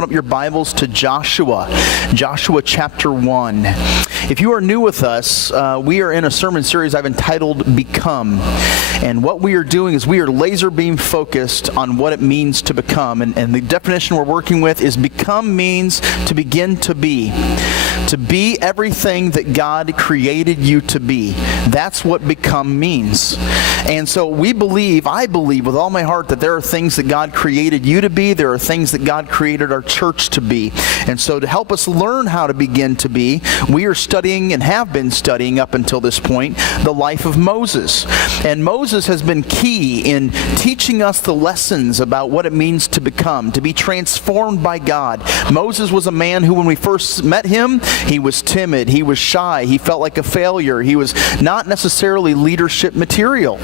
Open up your Bibles to Joshua chapter 1. If you are new with us, we are in a sermon series I've entitled Become. And what we are doing is we are laser beam focused on what it means to become. And the definition we're working with is become means to begin to be. To be everything that God created you to be. That's what become means. And so I believe with all my heart that there are things that God created you to be. There are things that God created our church to be. And so to help us learn how to begin to be, we are studying and have been studying up until this point the life of Moses. And Moses has been key in teaching us the lessons about what it means to become, to be transformed by God. Moses was a man who, when we first met him, he was timid, he was shy, he felt like a failure, he was not necessarily leadership material.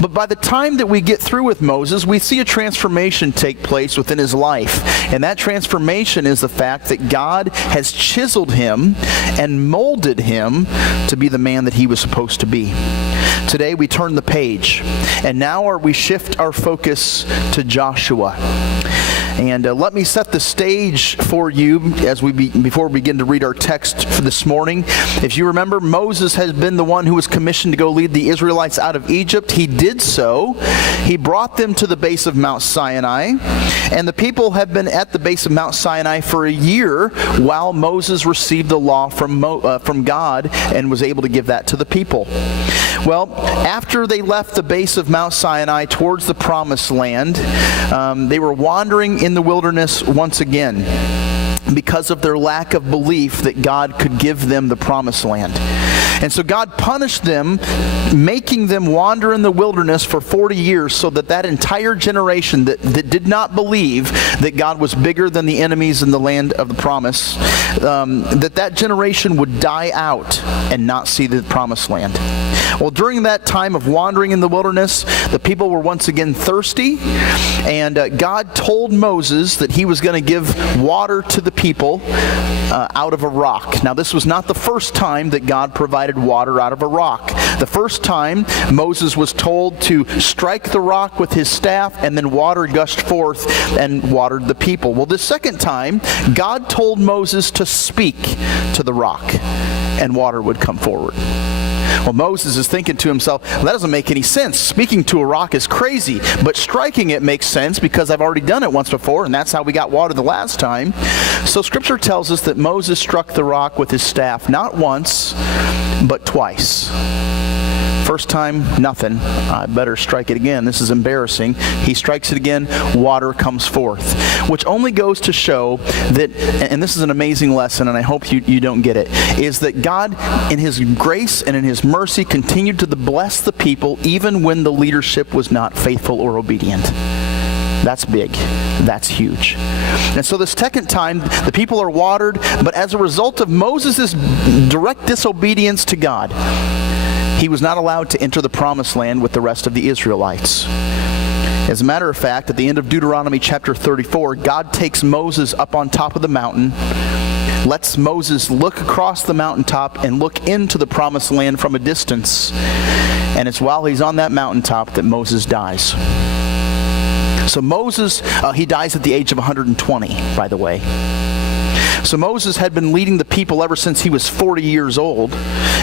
But by the time that we get through with Moses, we see a transformation take place within his life. And that transformation is the fact that God has chiseled him and molded him to be the man that he was supposed to be. Today we turn the page, and now we shift our focus to Joshua. And let me set the stage for you before we begin to read our text for this morning. If you remember, Moses has been the one who was commissioned to go lead the Israelites out of Egypt. He did so. He brought them to the base of Mount Sinai, and the people have been at the base of Mount Sinai for a year while Moses received the law from God and was able to give that to the people. Well, after they left the base of Mount Sinai towards the Promised Land, they were wandering in the wilderness once again because of their lack of belief that God could give them the Promised Land. And so God punished them, making them wander in the wilderness for 40 years so that entire generation that did not believe that God was bigger than the enemies in the land of the promise, that generation would die out and not see the Promised Land. Well, during that time of wandering in the wilderness, the people were once again thirsty, and God told Moses that he was going to give water to the people out of a rock. Now, this was not the first time that God provided water out of a rock. The first time, Moses was told to strike the rock with his staff, and then water gushed forth and watered the people. Well, the second time, God told Moses to speak to the rock, and water would come forward. Well, Moses is thinking to himself, well, that doesn't make any sense. Speaking to a rock is crazy, but striking it makes sense because I've already done it once before, and that's how we got water the last time. So Scripture tells us that Moses struck the rock with his staff not once, but twice. First time, nothing. I better strike it again. This is embarrassing. He strikes it again. Water comes forth. Which only goes to show that, and this is an amazing lesson, and I hope you don't get it, is that God, in His grace and in His mercy, continued to bless the people even when the leadership was not faithful or obedient. That's big. That's huge. And so the second time, the people are watered, but as a result of Moses' direct disobedience to God, he was not allowed to enter the Promised Land with the rest of the Israelites. As a matter of fact, at the end of Deuteronomy chapter 34, God takes Moses up on top of the mountain, lets Moses look across the mountaintop and look into the Promised Land from a distance. And it's while he's on that mountaintop that Moses dies. So Moses, he dies at the age of 120, by the way. So Moses had been leading the people ever since he was 40 years old.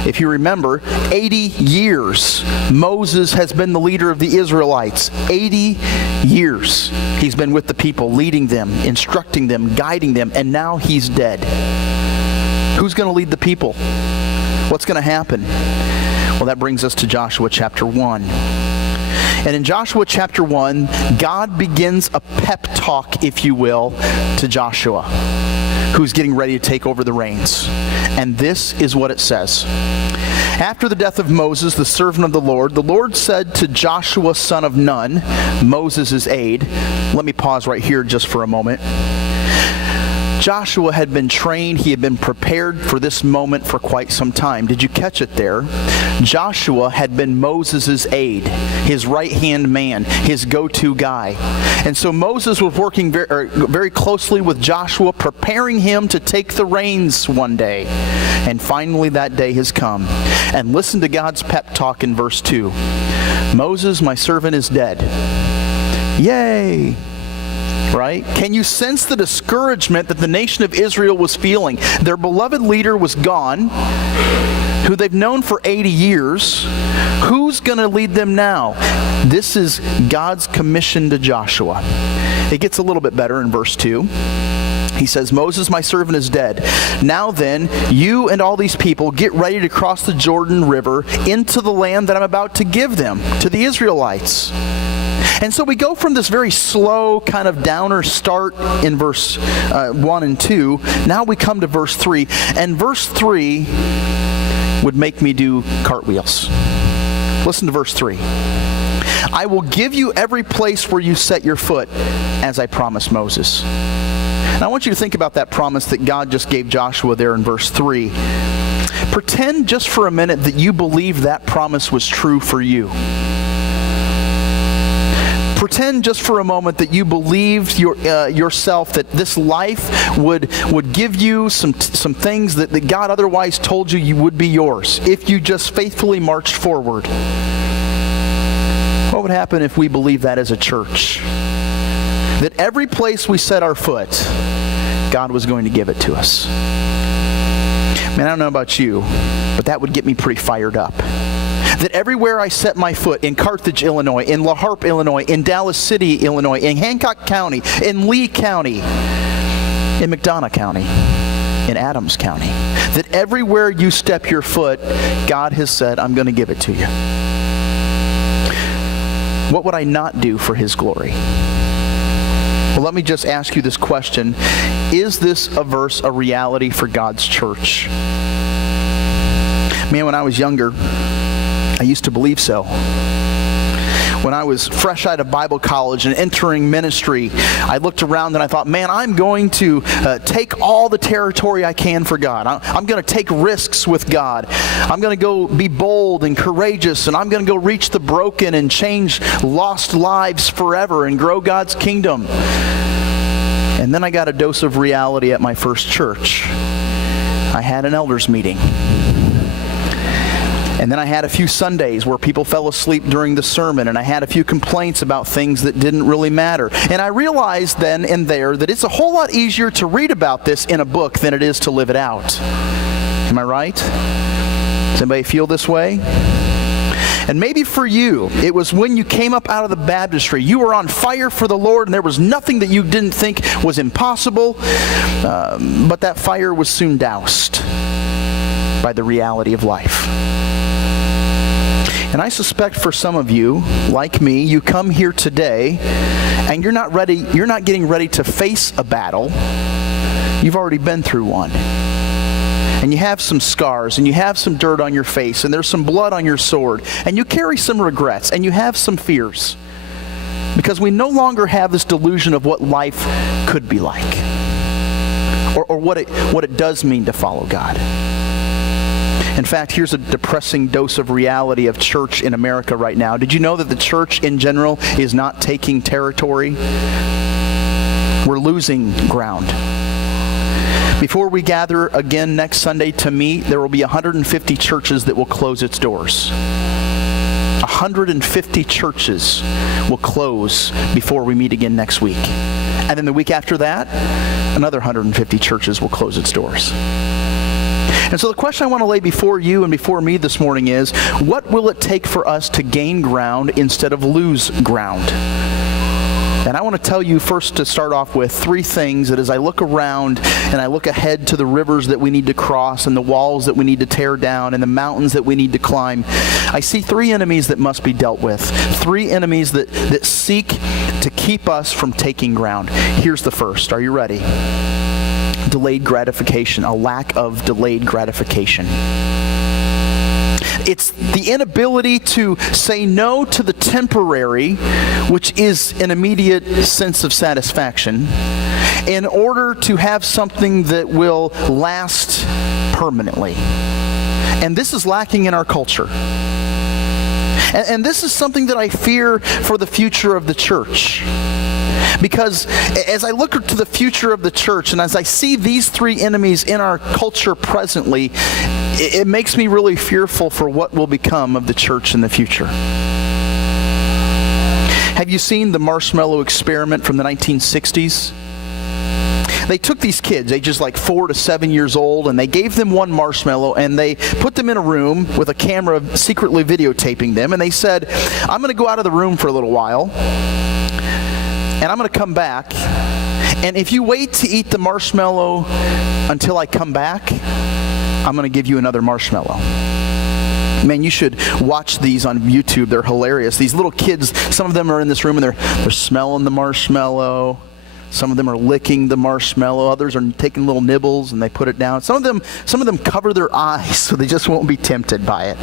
If you remember, 80 years Moses has been the leader of the Israelites. 80 years he's been with the people, leading them, instructing them, guiding them, and now he's dead. Who's going to lead the people? What's going to happen? Well, that brings us to Joshua chapter 1. And in Joshua chapter 1, God begins a pep talk, if you will, to Joshua, who's getting ready to take over the reins. And this is what it says. After the death of Moses, the servant of the Lord said to Joshua, son of Nun, Moses' aide. Let me pause right here just for a moment. Joshua had been trained, he had been prepared for this moment for quite some time. Did you catch it there? Joshua had been Moses' aide, his right-hand man, his go-to guy. And so Moses was working very closely with Joshua, preparing him to take the reins one day. And finally that day has come. And listen to God's pep talk in verse 2. Moses, my servant, is dead. Yay! right? Can you sense the discouragement that the nation of Israel was feeling? Their beloved leader was gone, who they've known for 80 years. Who's going to lead them now? This is God's commission to Joshua. It gets a little bit better in verse 2. He says, Moses, my servant, is dead. Now then, you and all these people get ready to cross the Jordan River into the land that I'm about to give them, to the Israelites. And so we go from this very slow kind of downer start in verse 1 and 2. Now we come to verse 3. And verse 3 would make me do cartwheels. Listen to verse 3. I will give you every place where you set your foot, as I promised Moses. Now I want you to think about that promise that God just gave Joshua there in verse 3. Pretend just for a minute that you believe that promise was true for you. Pretend just for a moment that you believed yourself that this life would give you some things that God otherwise told you would be yours if you just faithfully marched forward. What would happen if we believed that as a church? That every place we set our foot, God was going to give it to us. Man, I don't know about you, but that would get me pretty fired up. That everywhere I set my foot, in Carthage, Illinois, in La Harpe, Illinois, in Dallas City, Illinois, in Hancock County, in Lee County, in McDonough County, in Adams County, that everywhere you step your foot, God has said, I'm going to give it to you. What would I not do for His glory? Well, let me just ask you this question. Is this a verse a reality for God's church? Man, when I was younger, I used to believe so. When I was fresh out of Bible college and entering ministry, I looked around and I thought, man, I'm going to take all the territory I can for God. I'm going to take risks with God. I'm going to go be bold and courageous, and I'm going to go reach the broken and change lost lives forever and grow God's kingdom. And then I got a dose of reality at my first church. I had an elders meeting. And then I had a few Sundays where people fell asleep during the sermon, and I had a few complaints about things that didn't really matter. And I realized then and there that it's a whole lot easier to read about this in a book than it is to live it out. Am I right? Does anybody feel this way? And maybe for you, it was when you came up out of the baptistry. You were on fire for the Lord, and there was nothing that you didn't think was impossible, but that fire was soon doused by the reality of life. And I suspect for some of you, like me, you come here today and you're not getting ready to face a battle. You've already been through one. And you have some scars, and you have some dirt on your face, and there's some blood on your sword, and you carry some regrets, and you have some fears. Because we no longer have this delusion of what life could be like, or what it does mean to follow God. In fact, here's a depressing dose of reality of church in America right now. Did you know that the church in general is not taking territory? We're losing ground. Before we gather again next Sunday to meet, there will be 150 churches that will close its doors. 150 churches will close before we meet again next week. And then the week after that, another 150 churches will close its doors. And so the question I want to lay before you and before me this morning is, what will it take for us to gain ground instead of lose ground? And I want to tell you first, to start off with, three things that as I look around and I look ahead to the rivers that we need to cross and the walls that we need to tear down and the mountains that we need to climb, I see three enemies that must be dealt with. Three enemies that seek to keep us from taking ground. Here's the first. Are you ready? Delayed gratification, a lack of delayed gratification. It's the inability to say no to the temporary, which is an immediate sense of satisfaction, in order to have something that will last permanently. And this is lacking in our culture. And this is something that I fear for the future of the church. Because as I look to the future of the church, and as I see these three enemies in our culture presently, it makes me really fearful for what will become of the church in the future. Have Have you seen the marshmallow experiment from the 1960s? They took these kids, ages like 4 to 7 years old, and they gave them one marshmallow, and they put them in a room with a camera secretly videotaping them, and they said, I'm going to go out of the room for a little while, and I'm going to come back, and if you wait to eat the marshmallow until I come back, I'm going to give you another marshmallow. Man, you should watch these on YouTube. They're hilarious. These little kids, some of them are in this room and they're smelling the marshmallow. Some of them are licking the marshmallow. Others are taking little nibbles and they put it down. Some of them cover their eyes so they just won't be tempted by it.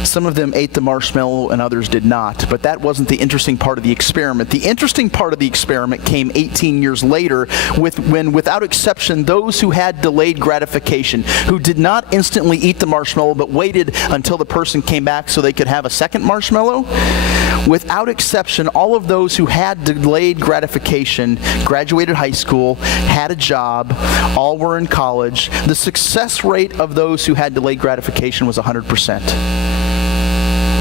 Some of them ate the marshmallow and others did not. But that wasn't the interesting part of the experiment. The interesting part of the experiment came 18 years later when, without exception, those who had delayed gratification, who did not instantly eat the marshmallow but waited until the person came back so they could have a second marshmallow, without exception, all of those who had delayed gratification graduated high school, had a job, all were in college. The success rate of those who had delayed gratification was 100%.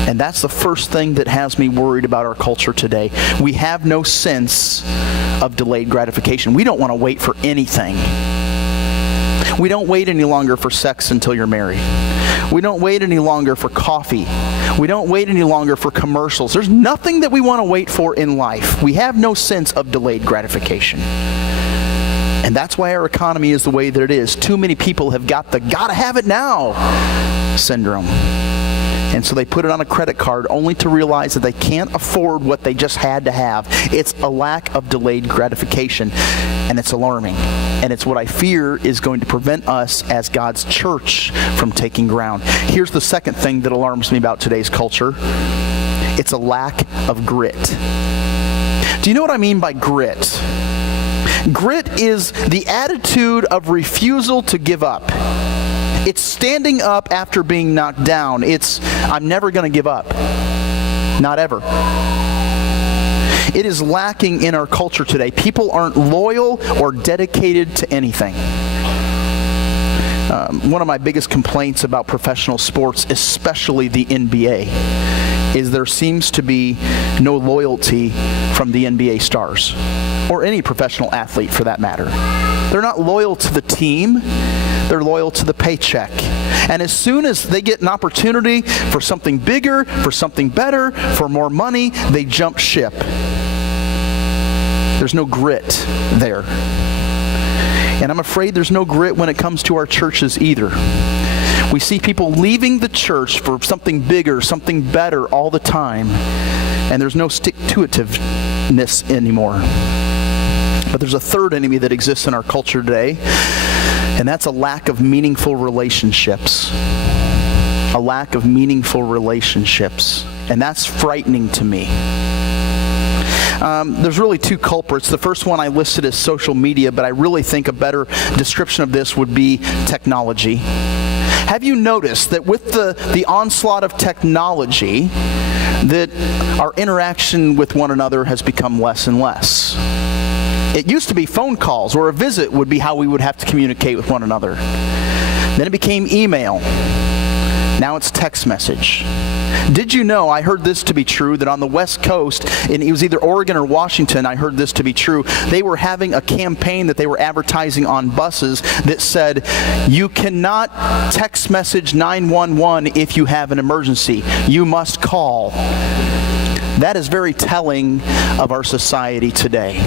And that's the first thing that has me worried about our culture today. We have no sense of delayed gratification. We don't want to wait for anything. We don't wait any longer for sex until you're married. We don't wait any longer for coffee. We don't wait any longer for commercials. There's nothing that we want to wait for in life. We have no sense of delayed gratification. And that's why our economy is the way that it is. Too many people have got the gotta have it now syndrome. And so they put it on a credit card only to realize that they can't afford what they just had to have. It's a lack of delayed gratification, and it's alarming. And it's what I fear is going to prevent us as God's church from taking ground. Here's the second thing that alarms me about today's culture. It's a lack of grit. Do you know what I mean by grit? Grit is the attitude of refusal to give up. It's standing up after being knocked down. It's, I'm never going to give up. Not ever. It is lacking in our culture today. People aren't loyal or dedicated to anything. One of my biggest complaints about professional sports, especially the NBA, is there seems to be no loyalty from the NBA stars, or any professional athlete for that matter. They're not loyal to the team. They're loyal to the paycheck. And as soon as they get an opportunity for something bigger, for something better, for more money, they jump ship. There's no grit there. And I'm afraid there's no grit when it comes to our churches either. We see people leaving the church for something bigger, something better all the time, and there's no stick-to-itiveness anymore. But there's a third enemy that exists in our culture today, and that's a lack of meaningful relationships. A lack of meaningful relationships. And that's frightening to me. There's really two culprits. The first one I listed is social media, but I really think a better description of this would be technology. Have you noticed that with the onslaught of technology, that our interaction with one another has become less and less? It used to be phone calls, or a visit would be how we would have to communicate with one another. Then it became email. Now it's text message. Did you know, I heard this to be true, that on the West Coast, and it was either Oregon or Washington, I heard this to be true, they were having a campaign that they were advertising on buses that said, you cannot text message 911 if you have an emergency. You must call. That is very telling of our society today.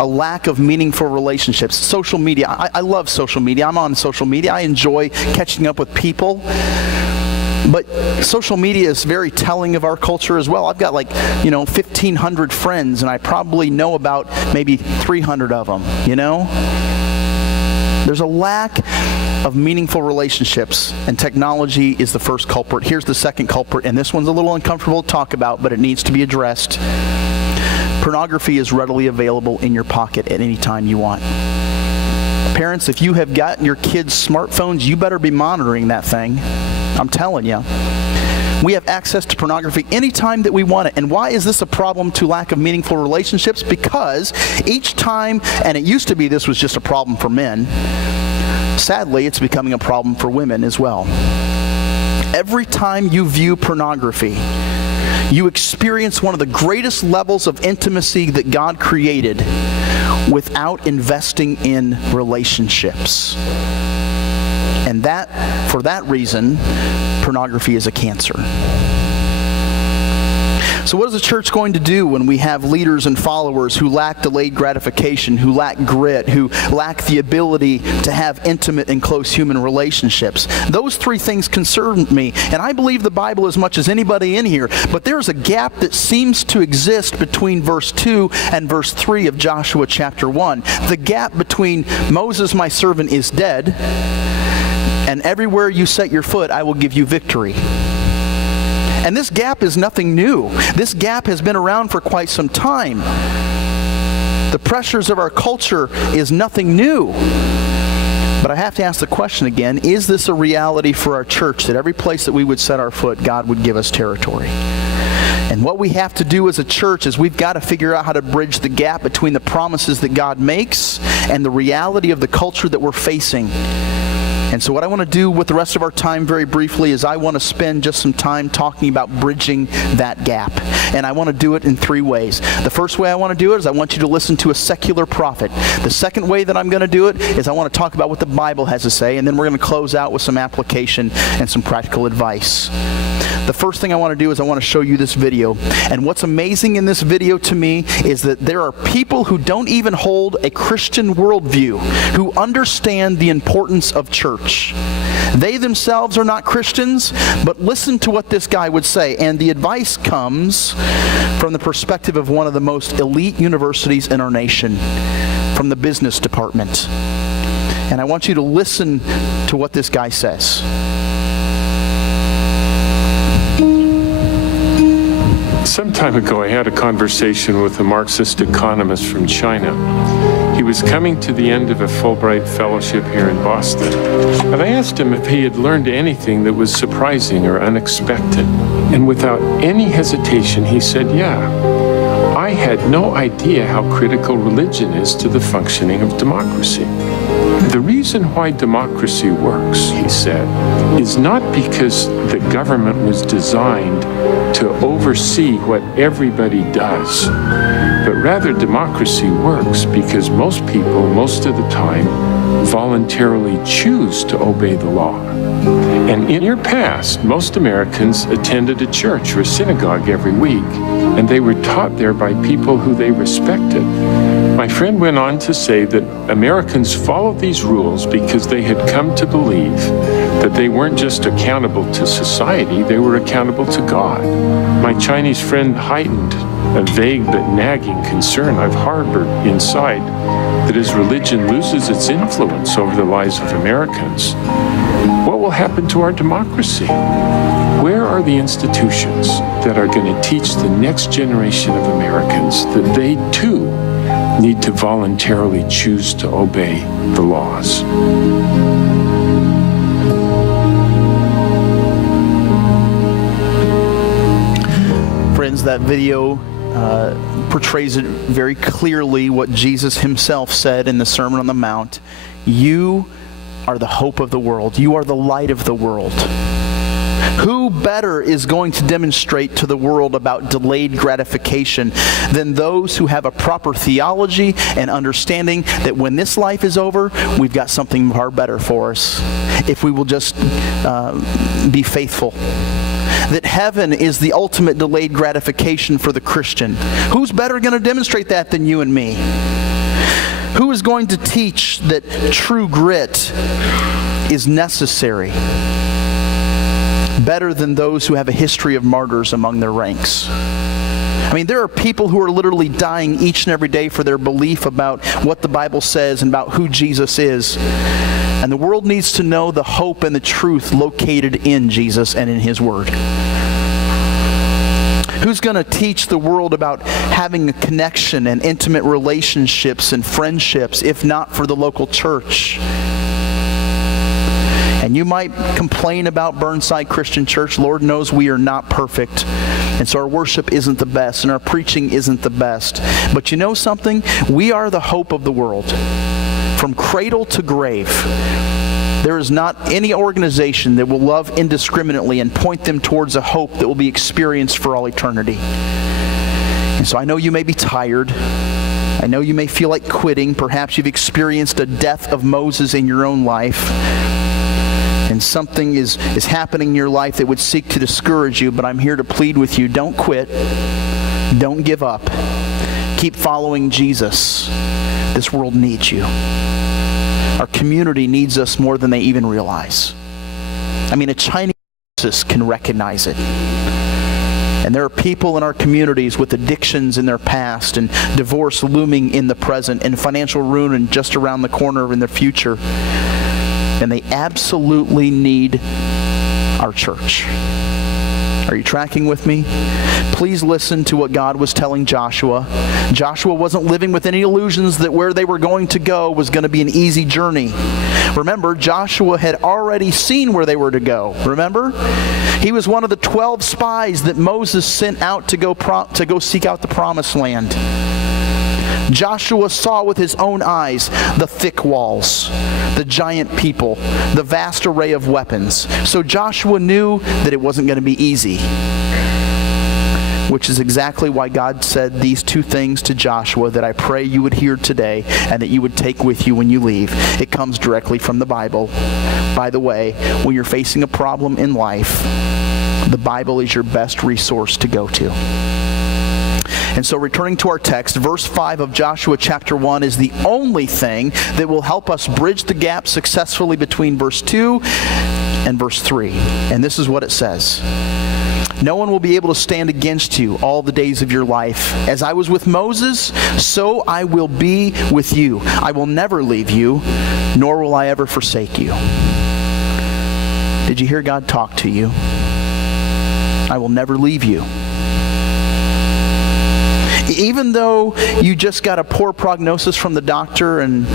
A lack of meaningful relationships. Social media. I love social media. I'm on social media. I enjoy catching up with people. But social media is very telling of our culture as well. I've got 1,500 friends, and I probably know about maybe 300 of them, There's a lack of meaningful relationships, and technology is the first culprit. Here's the second culprit, and this one's a little uncomfortable to talk about, but it needs to be addressed. Pornography is readily available in your pocket at any time you want. Parents, if you have gotten your kids smartphones, you better be monitoring that thing. I'm telling you. We have access to pornography anytime that we want it. And why is this a problem to lack of meaningful relationships? Because each time, and it used to be this was just a problem for men, sadly it's becoming a problem for women as well. Every time you view pornography, you experience one of the greatest levels of intimacy that God created without investing in relationships. And for that reason, pornography is a cancer. So what is the church going to do when we have leaders and followers who lack delayed gratification, who lack grit, who lack the ability to have intimate and close human relationships? Those three things concern me, and I believe the Bible as much as anybody in here, but there's a gap that seems to exist between verse 2 and verse 3 of Joshua chapter 1. The gap between Moses, my servant, is dead, and everywhere you set your foot, I will give you victory. And this gap is nothing new. This gap has been around for quite some time. The pressures of our culture is nothing new. But I have to ask the question again, is this a reality for our church, that every place that we would set our foot, God would give us territory? And what we have to do as a church is we've got to figure out how to bridge the gap between the promises that God makes and the reality of the culture that we're facing. And so what I want to do with the rest of our time very briefly is I want to spend just some time talking about bridging that gap. And I want to do it in three ways. The first way I want to do it is I want you to listen to a secular prophet. The second way that I'm going to do it is I want to talk about what the Bible has to say, and then we're going to close out with some application and some practical advice. The first thing I want to do is I want to show you this video. And what's amazing in this video to me is that there are people who don't even hold a Christian worldview, who understand the importance of church. They themselves are not Christians, but listen to what this guy would say. And the advice comes from the perspective of one of the most elite universities in our nation, from the business department. And I want you to listen to what this guy says. Some time ago, I had a conversation with a Marxist economist from China. He was coming to the end of a Fulbright fellowship here in Boston. And I asked him if he had learned anything that was surprising or unexpected. And without any hesitation, he said, yeah. I had no idea how critical religion is to the functioning of democracy. The reason why democracy works, he said, is not because the government was designed to oversee what everybody does, but rather democracy works because most people, most of the time, voluntarily choose to obey the law. And in your past, most Americans attended a church or a synagogue every week, and they were taught there by people who they respected. My friend went on to say that Americans followed these rules because they had come to believe that they weren't just accountable to society, they were accountable to God. My Chinese friend heightened a vague but nagging concern I've harbored inside, that as religion loses its influence over the lives of Americans, what will happen to our democracy? Where are the institutions that are going to teach the next generation of Americans that they too need to voluntarily choose to obey the laws? Friends, that video portrays it very clearly what Jesus himself said in the Sermon on the Mount. You are the hope of the world. You are the light of the world. Who better is going to demonstrate to the world about delayed gratification than those who have a proper theology and understanding that when this life is over, we've got something far better for us if we will just be faithful. That heaven is the ultimate delayed gratification for the Christian. Who's better going to demonstrate that than you and me? Who is going to teach that true grit is necessary better than those who have a history of martyrs among their ranks? I mean, there are people who are literally dying each and every day for their belief about what the Bible says and about who Jesus is. And the world needs to know the hope and the truth located in Jesus and in His Word. Who's going to teach the world about having a connection and intimate relationships and friendships, if not for the local church? And you might complain about Burnside Christian Church. Lord knows we are not perfect. And so our worship isn't the best and our preaching isn't the best. But you know something? We are the hope of the world. From cradle to grave. There is not any organization that will love indiscriminately and point them towards a hope that will be experienced for all eternity. And so I know you may be tired. I know you may feel like quitting. Perhaps you've experienced a death of Moses in your own life. And something is happening in your life that would seek to discourage you, but I'm here to plead with you. Don't quit. Don't give up. Keep following Jesus. This world needs you. Our community needs us more than they even realize. I mean, a Chinese can recognize it. And there are people in our communities with addictions in their past and divorce looming in the present and financial ruin just around the corner in the future. And they absolutely need our church. Are you tracking with me? Please listen to what God was telling Joshua. Joshua wasn't living with any illusions that where they were going to go was going to be an easy journey. Remember, Joshua had already seen where they were to go. Remember? He was one of the 12 spies that Moses sent out to go seek out the promised land. Joshua saw with his own eyes the thick walls, the giant people, the vast array of weapons. So Joshua knew that it wasn't going to be easy, which is exactly why God said these two things to Joshua that I pray you would hear today and that you would take with you when you leave. It comes directly from the Bible. By the way, when you're facing a problem in life, the Bible is your best resource to go to. And so returning to our text, verse 5 of Joshua chapter 1 is the only thing that will help us bridge the gap successfully between verse 2 and verse 3. And this is what it says. No one will be able to stand against you all the days of your life. As I was with Moses, so I will be with you. I will never leave you, nor will I ever forsake you. Did you hear God talk to you? I will never leave you. Even though you just got a poor prognosis from the doctor and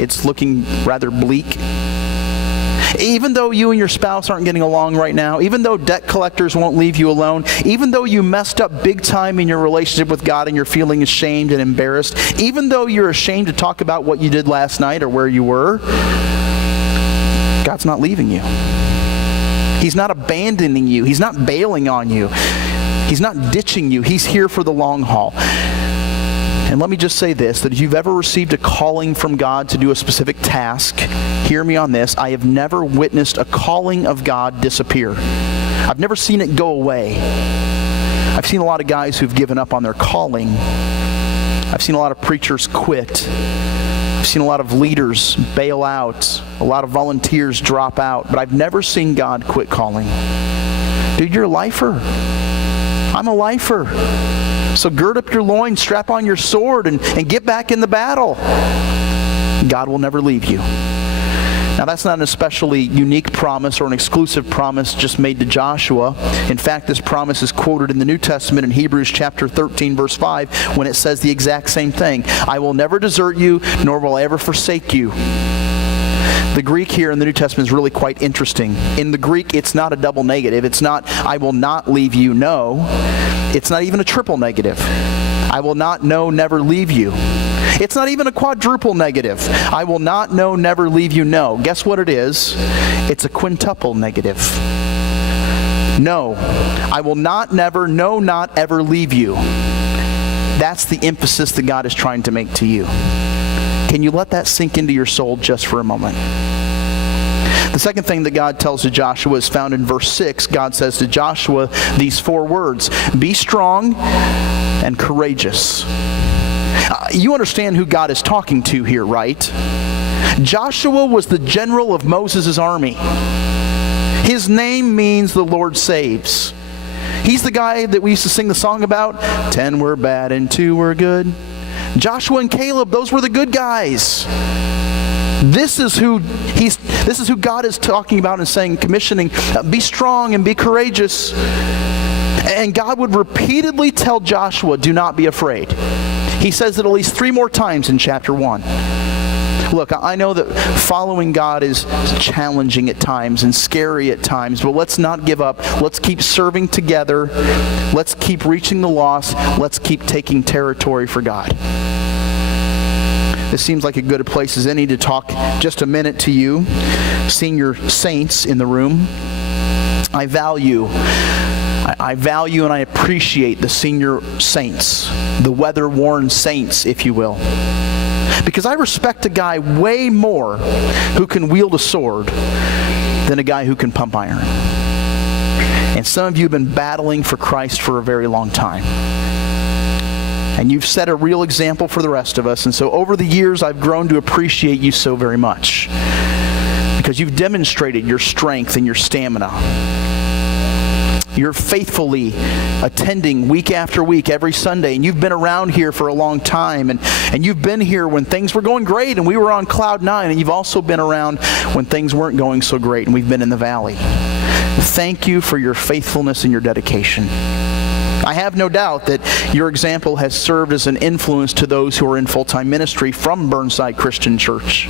it's looking rather bleak, even though you and your spouse aren't getting along right now, even though debt collectors won't leave you alone, even though you messed up big time in your relationship with God and you're feeling ashamed and embarrassed, even though you're ashamed to talk about what you did last night or where you were, God's not leaving you. He's not abandoning you. He's not bailing on you. He's not ditching you. He's here for the long haul. And let me just say this, that if you've ever received a calling from God to do a specific task, hear me on this, I have never witnessed a calling of God disappear. I've never seen it go away. I've seen a lot of guys who've given up on their calling. I've seen a lot of preachers quit. I've seen a lot of leaders bail out, a lot of volunteers drop out, but I've never seen God quit calling. Dude, you're a lifer. I'm a lifer. So gird up your loins, strap on your sword, and get back in the battle. God will never leave you. Now that's not an especially unique promise or an exclusive promise just made to Joshua. In fact, this promise is quoted in the New Testament in Hebrews chapter 13, verse 5, when it says the exact same thing. I will never desert you, nor will I ever forsake you. The Greek here in the New Testament is really quite interesting. In the Greek, it's not a double negative. It's not, I will not leave you, no. It's not even a triple negative. I will not, no, never leave you. It's not even a quadruple negative. I will not, no, never leave you, no. Guess what it is? It's a quintuple negative. No, I will not, never, no, not ever leave you. That's the emphasis that God is trying to make to you. Can you let that sink into your soul just for a moment? The second thing that God tells to Joshua is found in verse 6. God says to Joshua these four words, be strong and courageous. You understand who God is talking to here, right? Joshua was the general of Moses' army. His name means the Lord saves. He's the guy that we used to sing the song about, 10 were bad and 2 were good. Joshua and Caleb, those were the good guys. This is who God is talking about and saying, commissioning, be strong and be courageous. And God would repeatedly tell Joshua, do not be afraid. He says it at least 3 more times in chapter 1. Look, I know that following God is challenging at times and scary at times, but let's not give up. Let's keep serving together. Let's keep reaching the lost. Let's keep taking territory for God. this seems like a good place as any to talk just a minute to you, senior saints in the room. I value and I appreciate the senior saints, the weather-worn saints, if you will. Because I respect a guy way more who can wield a sword than a guy who can pump iron. And some of you have been battling for Christ for a very long time. And you've set a real example for the rest of us. And so over the years, I've grown to appreciate you so very much. Because you've demonstrated your strength and your stamina. You're faithfully attending week after week, every Sunday, and you've been around here for a long time, and you've been here when things were going great and we were on cloud 9, and you've also been around when things weren't going so great and we've been in the valley. Thank you for your faithfulness and your dedication. I have no doubt that your example has served as an influence to those who are in full-time ministry from Burnside Christian Church.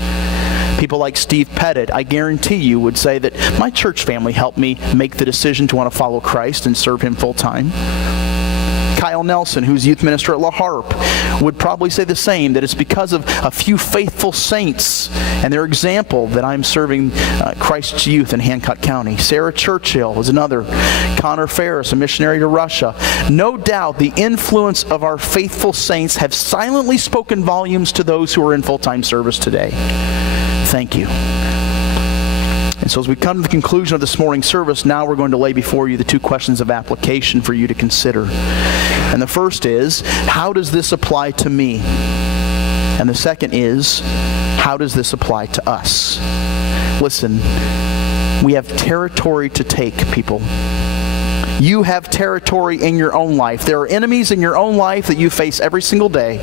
People like Steve Pettit, I guarantee you, would say that my church family helped me make the decision to want to follow Christ and serve Him full-time. Kyle Nelson, who's youth minister at La Harpe, would probably say the same, that it's because of a few faithful saints and their example that I'm serving Christ's youth in Hancock County. Sarah Churchill is another. Connor Ferris, a missionary to Russia. No doubt the influence of our faithful saints have silently spoken volumes to those who are in full-time service today. Thank you. And so as we come to the conclusion of this morning's service, now we're going to lay before you the two questions of application for you to consider. And the first is, how does this apply to me? And the second is, how does this apply to us? Listen, we have territory to take, people. You have territory in your own life. There are enemies in your own life that you face every single day.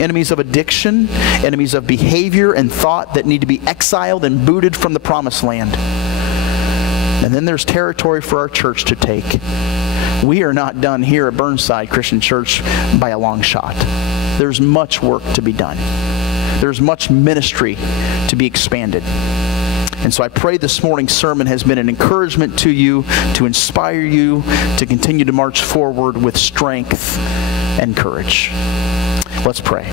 Enemies of addiction, enemies of behavior and thought that need to be exiled and booted from the promised land. And then there's territory for our church to take. We are not done here at Burnside Christian Church by a long shot. There's much work to be done. There's much ministry to be expanded. And so I pray this morning's sermon has been an encouragement to you, to inspire you, to continue to march forward with strength and courage. Let's pray.